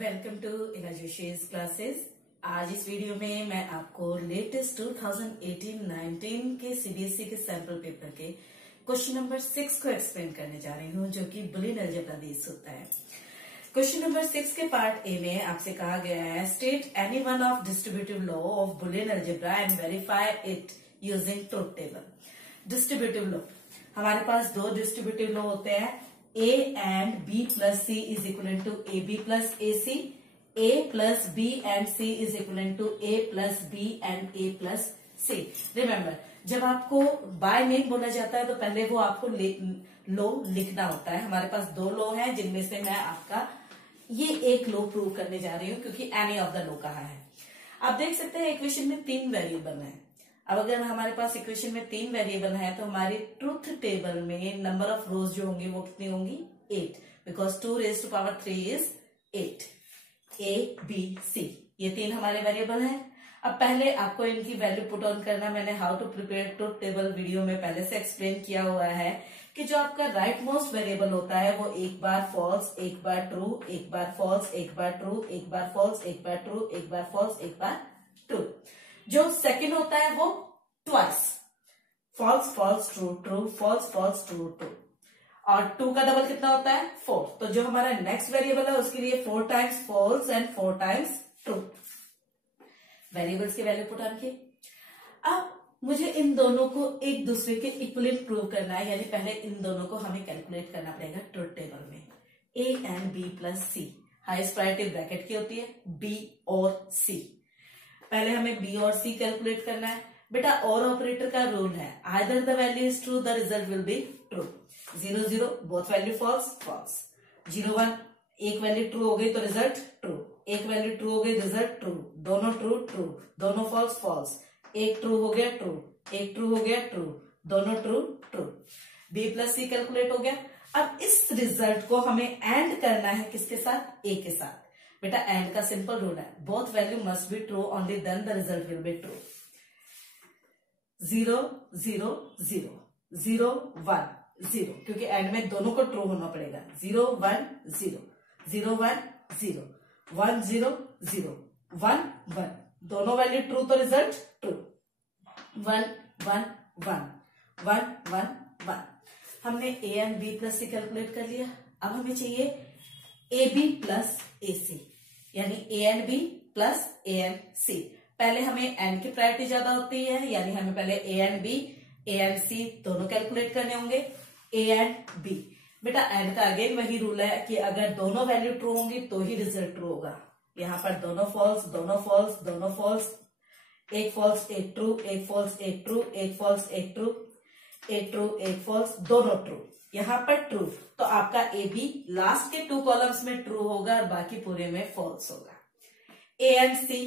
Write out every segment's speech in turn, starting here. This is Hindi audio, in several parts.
वेलकम टू इला जोशीज क्लासेस। आज इस वीडियो में मैं आपको लेटेस्ट 2018-19 के सीबीएसई के सैंपल पेपर के क्वेश्चन नंबर 6 को एक्सप्लेन करने जा रही हूँ, जो कि बुलियन अलजेब्रा बेस्ड होता है। क्वेश्चन नंबर 6 के पार्ट ए में आपसे कहा गया है, state any one of distributive law of Boolean algebra and verify it using truth table. Distributive law, हमारे पास दो डिस्ट्रीब्यूटिव लॉ होते हैं, A and B plus C is equivalent to AB plus AC, A plus B and C is equivalent to A plus B and A plus C। Remember, जब आपको बाय नेम बोला जाता है तो पहले वो आपको लो लिखना होता है। हमारे पास दो लो हैं, जिनमें से मैं आपका ये एक लो प्रूव करने जा रही हूँ, क्योंकि एनी ऑफ द लो कहा है। आप देख सकते हैं इक्वेशन में 3 वेरिएबल हैं। अब अगर हमारे पास इक्वेशन में 3 वेरिएबल है तो हमारी ट्रुथ टेबल में नंबर ऑफ रोज जो होंगी वो कितनी होंगी? 8, because 2 raised to power 3 is 8। A, B, C ये 3 हमारे वेरिएबल हैं। अब पहले आपको इनकी वैल्यू पुट ऑन करना, मैंने how to prepare truth table video में पहले से एक्सप्लेन किया हुआ है कि जो आपका राइट मोस्ट वेरिएबल होता है वो एक बार फॉल्स, एक बार ट्रू, एक बार फॉल्स, एक बार ट्रू, एक बार फॉल्स, एक बार ट्रू, एक बार फॉल्स, एक बार ट्रू। जो सेकंड होता है वो twice, false false true true, false false true true, और 2 का डबल कितना होता है? 4। तो जो हमारा नेक्स्ट वेरिएबल है उसके लिए 4 times false and 4 times true. Variables की वैल्यू पुट ऑन की। अब मुझे इन दोनों को एक दूसरे के इक्विवेलेंट प्रूव करना है, यानी पहले इन दोनों को हमें कैलकुलेट करना पड़ेगा ट्रुथ टेबल में। A and B plus C, highest priority bracket की होती है, B और C। पहले हमें B और C कैलकुलेट करना है। बेटा और ऑपरेटर का रूल है, either the value is true the result will be true. 0 0 both value false false. 0 1 एक वैल्यू ट्रू हो गई तो रिजल्ट ट्रू, एक वैल्यू ट्रू हो गई रिजल्ट ट्रू, दोनों ट्रू ट्रू, दोनों फॉल्स फॉल्स, एक ट्रू हो गया ट्रू, एक ट्रू हो गया ट्रू, दोनों true true. B plus C calculate हो गया। अब इस रिजल्ट को हमें एंड करना है किसके साथ? A के साथ। बेटा एंड का सिंपल रूल है, both value must be true, only then the result will be true. 0 0 0 0 1 0, क्योंकि एंड में दोनों को ट्रू होना पड़ेगा। 0 1 0 0 1 0 1 0 0 1 1, दोनों वैल्यू ट्रू तो रिजल्ट ट्रू। 1 1 1 1 1 1। हमने A and B plus C calculate कर लिया। अब हमें चाहिए AB प्लस AC, यानी A and B plus A and C। पहले हमें एंड की प्रायोरिटी ज्यादा होती है, यानी हमें पहले A and B, A and C दोनों कैलकुलेट करने होंगे। A एंड B, बेटा एंड का अगेन वही रूल है कि अगर दोनों वैल्यू ट्रू होंगी तो ही रिजल्ट ट्रू होगा। यहाँ पर दोनों फॉल्स, दोनों फॉल्स, दोनों फॉल्स, एक फॉल्स एक ट्रू, एक फॉल्स एक ट्रू, एक फॉल्स एक ट्रू, एक ट्रू एक फॉल्स, दोनों ट्रू। यहाँ पर ट्रू, तो आपका AB लास्ट के 2 कॉलम्स में ट्रू होगा और बाकी पूरे में फॉल्स होगा। A and C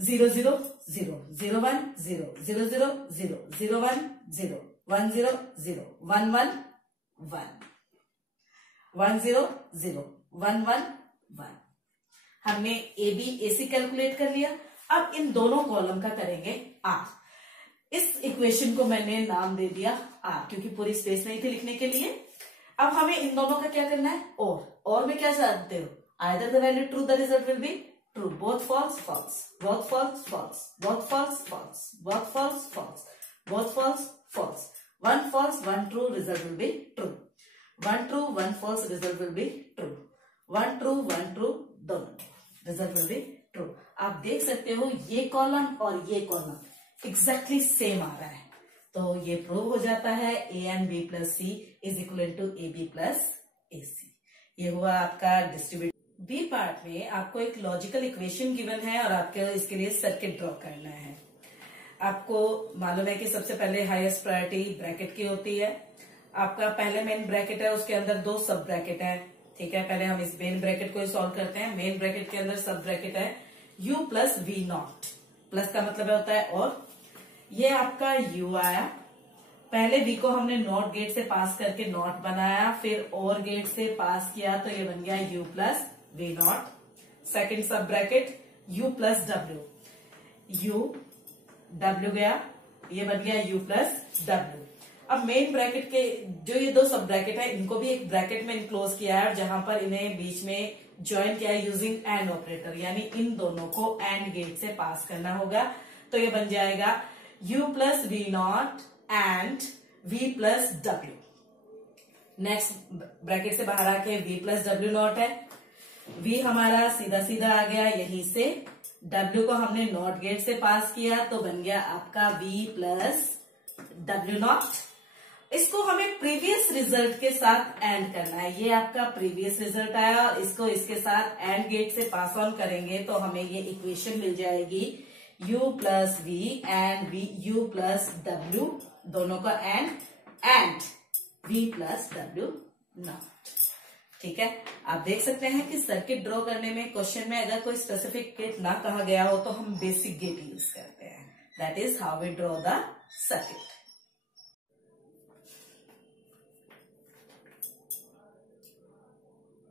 0 0 0 0 1 0 0 0 0 0 1 0 1 0 0 1 1 1 1 0 0 1 1 1। हमने AB AC कैलकुलेट कर लिया। अब इन दोनों कॉलम का करेंगे R। इस इक्वेशन को मैंने नाम दे दिया R, क्योंकि पूरी स्पेस नहीं थी लिखने के लिए। अब हमें इन दोनों का क्या करना है? और में क्या चाहते हो? Either the value true the result will be true, both false false, both false false, both false false, both false false, both false false, one false one true result will be true, one true one false result will be true, one true one true दोनों result will be true। आप देख सकते हो ये कॉलम और ये कॉलम एग्जैक्टली सेम आ रहा है, तो ये प्रूव हो जाता है A and B plus C is equal to AB plus AC। ये हुआ आपका डिस्ट्रीब्यूट। बी पार्ट में आपको एक लॉजिकल इक्वेशन गिवन है और आपके इसके लिए सर्किट ड्रॉ करना है। आपको मालूम है कि सबसे पहले हाईएस्ट प्रायोरिटी ब्रैकेट की होती है। आपका पहले मेन ब्रैकेट है, उसके अंदर 2 सब ब्रैकेट है। ठीक है, पहले हम इस मेन ब्रैकेट को सॉल्व करते हैं। मेन ब्रैकेट के अंदर सब ब्रैकेट है U plus V not. Plus का मतलब होता है और। ये आपका U आया, पहले V को हमने नॉट गेट से पास करके नॉट बनाया, फिर और गेट से पास किया तो ये बन गया U plus V naught. Second sub bracket U plus W, U W गया, ये बन गया U प्लस W। अब मेन ब्रैकेट के जो ये दो सब ब्रैकेट है इनको भी एक ब्रैकेट में इनक्लोज किया है, जहां पर इन्हें बीच में ज्वाइन किया है यूजिंग एंड ऑपरेटर, यानी इन दोनों को एंड गेट से पास करना होगा। तो ये बन जाएगा u plus V not and v plus W. Next bracket से बाहर आके v प्लस डब्ल्यू नॉट है, v हमारा सीधा सीधा आ गया यहीं से, w को हमने नॉट गेट से पास किया तो बन गया आपका v प्लस डब्ल्यू नॉट। इसको हमें प्रीवियस रिजल्ट के साथ एंड करना है, ये आपका प्रीवियस रिजल्ट आया और इसको इसके साथ एंड गेट से पास ऑन करेंगे तो हमें ये इक्वेशन मिल जाएगी u plus V and u plus W, दोनों का and v plus W not. ठीक है, आप देख सकते हैं कि सर्किट ड्रॉ करने में क्वेश्चन में अगर कोई स्पेसिफिक गेट ना कहा गया हो तो हम बेसिक गेट यूज करते हैं। That is how we draw the circuit.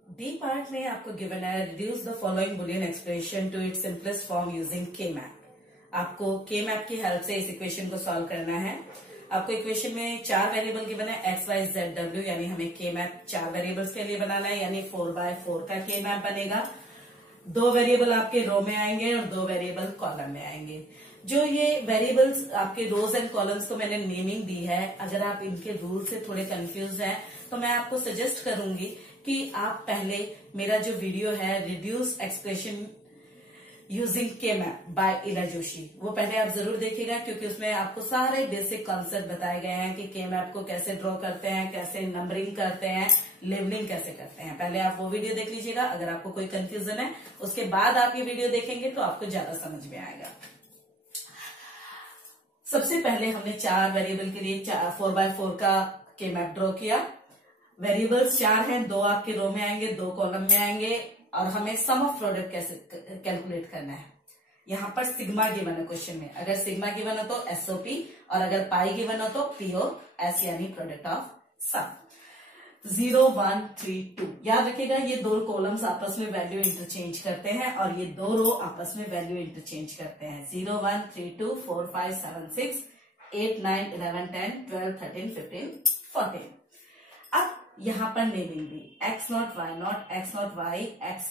D part में आपको गिवन है reduce the following Boolean expression to its simplest form using K map. आपको के मैप की हेल्प से इस इक्वेशन को सॉल्व करना है। आपको इक्वेशन में 4 वेरिएबल गिवन है x, y, z, w, यानी हमें के मैप 4 वेरिएबल्स के लिए बनाना है, यानी 4x4 का के मैप बनेगा। 2 वेरिएबल आपके रो में आएंगे और 2 वेरिएबल कॉलम में आएंगे। जो ये वेरिएबल्स आपके रोज एंड कॉलम्स को मैंने नेमिंग दी है, अगर आप इनके रूल से थोड़े कंफ्यूज हैं तो मैं आपको सजेस्ट करूंगी कि आप पहले मेरा जो वीडियो है reduce expression using K map bye इला जोशी, वो पहले आप जरूर देखिएगा, क्योंकि उसमें आपको सारे बेसिक कॉन्सेप्ट बताए गए हैं कि के मैप को कैसे ड्रॉ करते हैं, कैसे नंबरिंग करते हैं, लेबलिंग कैसे करते हैं। पहले आप वो वीडियो देख लीजिएगा। अगर आपको कोई कंफ्यूजन है उसके बाद आप ये वीडियो देखेंगे तो आपको ज्यादा समझ में आएगा। सबसे पहले हमने 4 वेरिएबल के लिए 4x4 का के मैप ड्रॉ किया। वेरिएबल्स 4 हैं, 2 आपके रो में आएंगे, 2 कॉलम में आएंगे और हमें सम ऑफ प्रोडक्ट कैसे कैलकुलेट करना है। यहाँ पर सिग्मा गिवन है क्वेश्चन में, अगर सिग्मा गिवन हो तो एसओपी और अगर पाई गिवन हो तो पीओएस यानी प्रोडक्ट ऑफ सम। 0 1 3 2 याद रखिएगा, ये 2 कॉलम्स आपस में वैल्यू इंटरचेंज करते हैं और ये 2 रो आपस में वैल्यू इंटरचेंज करते हैं। 0 1 3 2 4 5 7 6 8 9 11 10 12 13 15 14। अब यहाँ पर naming the x not y not x not y x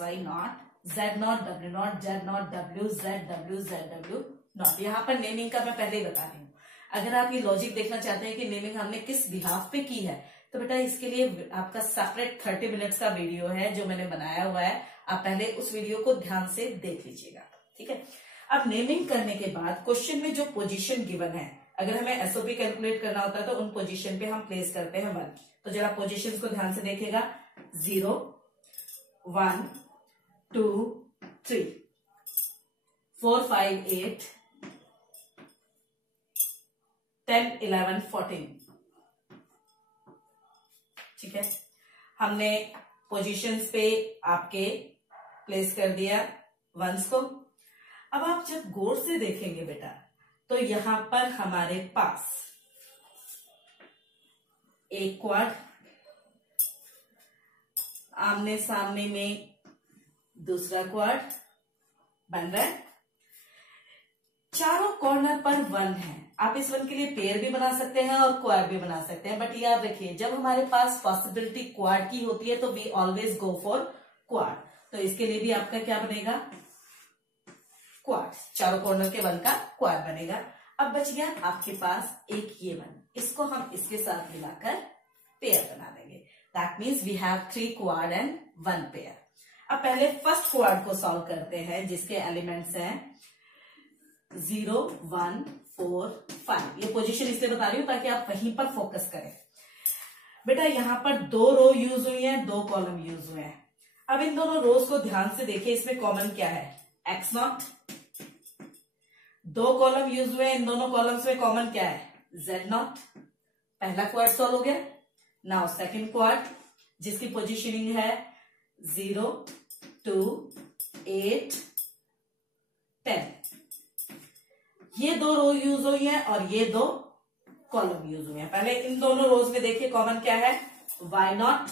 y not z not w not z not w z w not. यहाँ पर नेमिंग का मैं पहले ही बता रही हूँ। अगर आप ये लॉजिक देखना चाहते हैं कि नेमिंग हमने किस बिहाफ पे की है तो बेटा इसके लिए आपका सेपरेट 30 मिनट्स का वीडियो है जो मैंने बनाया हुआ है, आप पहले उस वीडियो को ध्यान से देख लीजिएगा। ठीक है, अब नेमिंग करने के बाद क्वेश्चन में जो पोजीशन गिवन है, अगर हमें एसओपी कैलकुलेट करना होता है तो उन पोजीशन पे हम प्लेस करते हैं 1। तो जरा पोजीशंस को ध्यान से देखिएगा, 0 1 2 3 4 5 8 10 11 14। ठीक है, हमने पोजीशंस पे आपके प्लेस कर दिया वंस को। अब आप जब गौर से देखेंगे बेटा तो यहां पर हमारे पास एक क्वाड, आमने सामने में दूसरा क्वाड बन रहा है, चारों कॉर्नर पर 1 है। आप इस 1 के लिए पेयर भी बना सकते हैं और क्वाड भी बना सकते हैं, बट याद रखिए जब हमारे पास पॉसिबिलिटी क्वाड की होती है तो we always go for quad. तो इसके लिए भी आपका क्या बनेगा, क्वाड, चारों कॉर्नर के 1 का क्वाड बनेगा। अब बच गया आपके पास एक ये 1, इसको हम इसके साथ मिलाकर पेयर बना देंगे। That means we have 3 quad and 1 pair. अब पहले फर्स्ट क्वाड को सॉल्व करते हैं जिसके एलिमेंट्स हैं 0 1 4 5। ये पोजीशन इसलिए बता रही हूं ताकि आप वहीं पर फोकस करें। बेटा यहाँ पर 2 रो यूज हुई हैं, 2 कॉलम यूज हुए हैं। अब इन दोनों रोज को ध्यान से देखिए, इसमें कॉमन क्या है, x नॉट। 2 कॉलम यूज हुए, इन दोनों कॉलम्स में कॉमन क्या है, z नॉट। पहला क्वाड सॉल्व हो गया। नाउ सेकंड क्वाड जिसकी पोजीशनिंग है 0 2 8 10। ये 2 रो यूज हुई है और ये 2 कॉलम यूज हुए हैं। पहले इन दोनों रोज में देखिए कॉमन क्या है, y नॉट,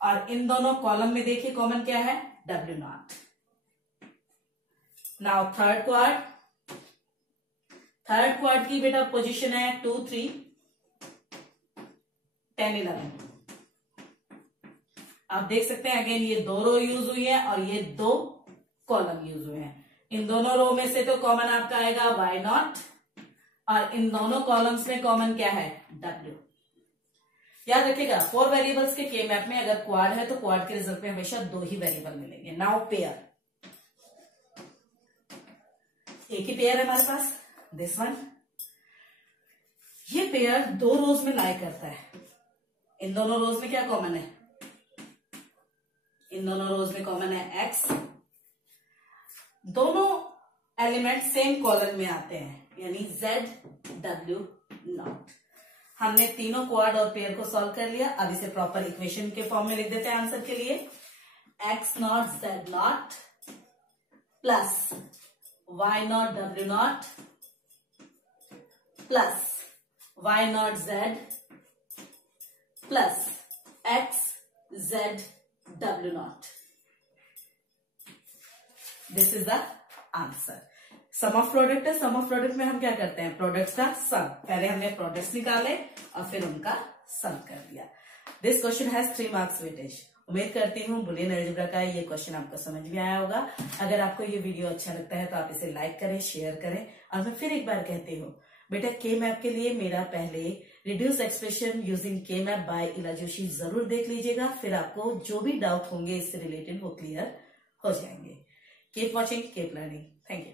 और इन दोनों कॉलम में देखिए कॉमन क्या है, w not. Now third quad, third quad की बेटा पोजीशन है 2 3 10 11। आप देख सकते हैं अगेन ये 2 रो यूज हुई है और ये 2 कॉलम यूज हुए हैं। इन दोनों रो में से तो कॉमन आपका आएगा y0 और इन दोनों कॉलम्स में कॉमन क्या है w। याद रखिएगा 4 वेरिएबल्स के के मैप में अगर क्वाड है तो क्वाड के रिजल्ट में हमेशा 2 ही वेरिएबल मिलेंगे। नाउ पेयर, एक ही पेयर है हमारे पास दिस वन। ये पेयर 2 रोज में लाई करता है। इन दोनों रोज में क्या कॉमन है, इन दोनों रोज में कॉमन है x। दोनों एलिमेंट सेम कॉलम में आते हैं यानी ZW0। हमने तीनों क्वाड और पेयर को सॉल्व कर लिया। अब इसे प्रॉपर इक्वेशन के फॉर्म में लिख देते हैं आंसर के लिए। x0 Z0 plus y0 W0 plus y0 Z plus x Z W0। This is the answer. Sum of product है। सम ऑफ प्रोडक्ट में हम क्या करते हैं, प्रोडक्ट्स का सम। पहले हमने प्रोडक्ट्स निकाले और फिर उनका सम कर दिया। This question has 3 marks weightage. उम्मीद करती हूँ बुलियन अलजेब्रा का ये क्वेश्चन आपको समझ में आया होगा। अगर आपको ये वीडियो अच्छा लगता है तो आप इसे लाइक करें, शेयर करें। और मैं फिर एक बार कहती हूँ बेटा के मैप के लिए मेरा पहले reduce expression using K map bye इला जोशी जरूर देख लीजिएगा। फिर आपको जो भी डाउट होंगे इससे रिलेटेड वो क्लियर हो जाएंगे। Keep watching, keep learning. Thank you.